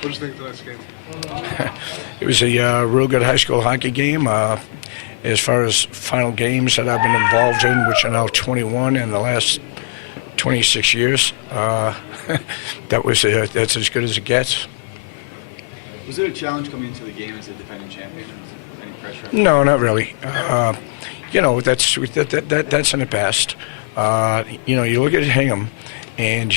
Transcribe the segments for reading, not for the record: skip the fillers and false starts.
What did you think of the last game? It was a real good high school hockey game. As far as final games that I've been involved in, which are now 21 in the last 26 years, that's as good as it gets. Was it a challenge coming into the game as a defending champion? Was there any pressure? No, not really. That's in the past. You look at Hingham, and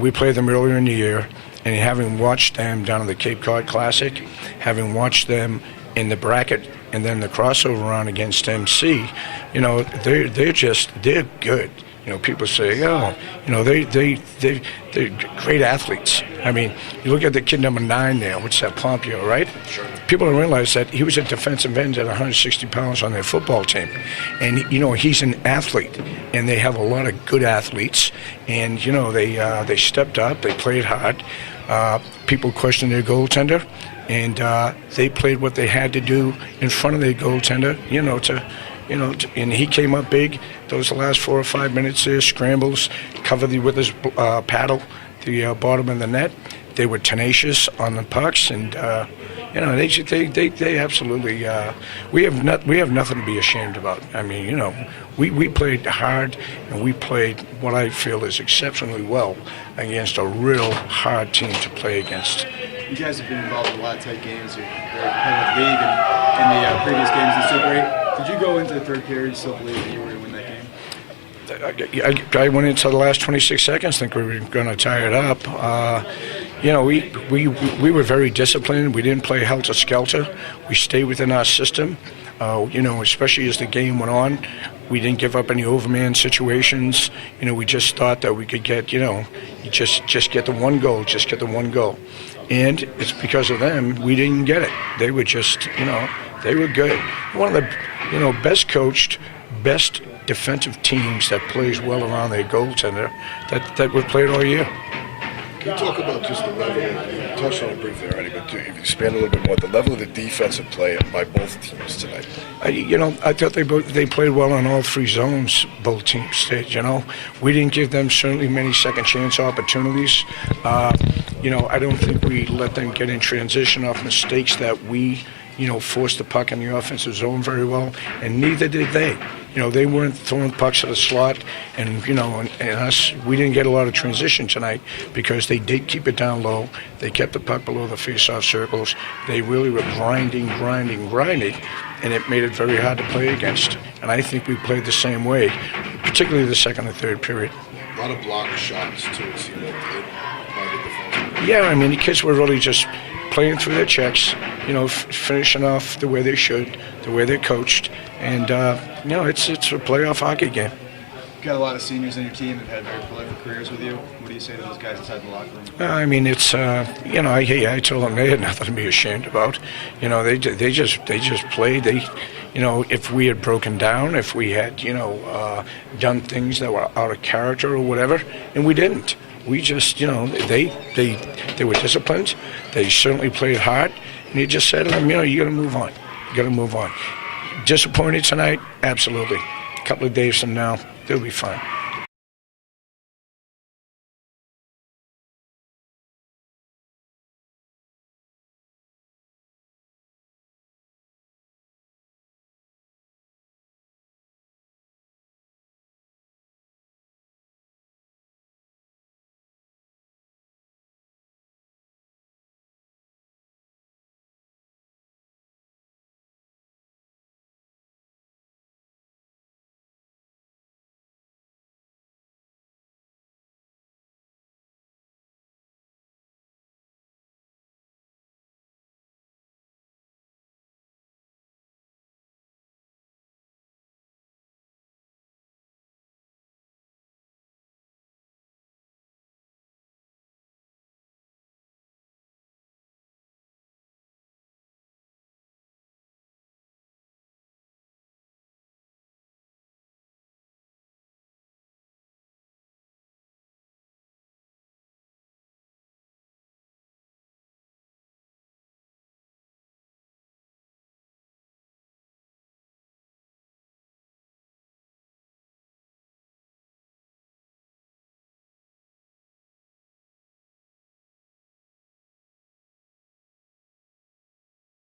we played them earlier in the year, and having watched them down in the Cape Cod Classic, having watched them in the bracket and then the crossover round against MC, they're good. People say, they're great athletes. I mean, you look at the kid number 9 there, what's that, Pompeo, right? Sure. People don't realize that he was a defensive end at 160 pounds on their football team. And, he's an athlete, and they have a lot of good athletes. And, they stepped up, they played hard. People questioned their goaltender, and they played what they had to do in front of their goaltender, and he came up big. Those last 4 or 5 minutes there, scrambles, covered with his paddle, the bottom of the net. They were tenacious on the pucks, and they absolutely. We have nothing to be ashamed about. I mean, we played hard, and we played what I feel is exceptionally well against a real hard team to play against. You guys have been involved in a lot of tight games. You're a very competitive league, and in the previous games in Super 8. Did you go into the third period still believe that you were going to win that game? I went into the last 26 seconds, think we were going to tie it up. We were very disciplined. We didn't play helter-skelter. We stayed within our system. Especially as the game went on, we didn't give up any overman situations. We just thought that we could get, just get the one goal, And it's because of them we didn't get it. They were just, they were good. One of the, best coached, best defensive teams that plays well around their goaltender that we've played all year. Can you talk about just the level, you touched on it briefly already, but if you expand a little bit more, the level of the defensive play by both teams tonight? I thought they played well on all 3 zones, both teams did, We didn't give them certainly many second chance opportunities. I don't think we let them get in transition off mistakes that we, forced the puck in the offensive zone very well, and neither did they. They weren't throwing pucks at the slot, and us, we didn't get a lot of transition tonight because they did keep it down low. They kept the puck below the face-off circles. They really were grinding, and it made it very hard to play against. And I think we played the same way, particularly the second and third period. A lot of blocked shots, too, it seemed like by the defense. Yeah, I mean, the kids were really just playing through their checks, finishing off the way they should, the way they're coached. And, it's a playoff hockey game. You've got a lot of seniors on your team that have had very prolific careers with you. What do you say to those guys inside the locker room? I mean, it's, I told them they had nothing to be ashamed about. They just played. If we had broken down, if we had, done things that were out of character or whatever, and we didn't. We just, they were disciplined. They certainly played hard. And you just said to them, you got to move on. Disappointed tonight? Absolutely. A couple of days from now, they'll be fine.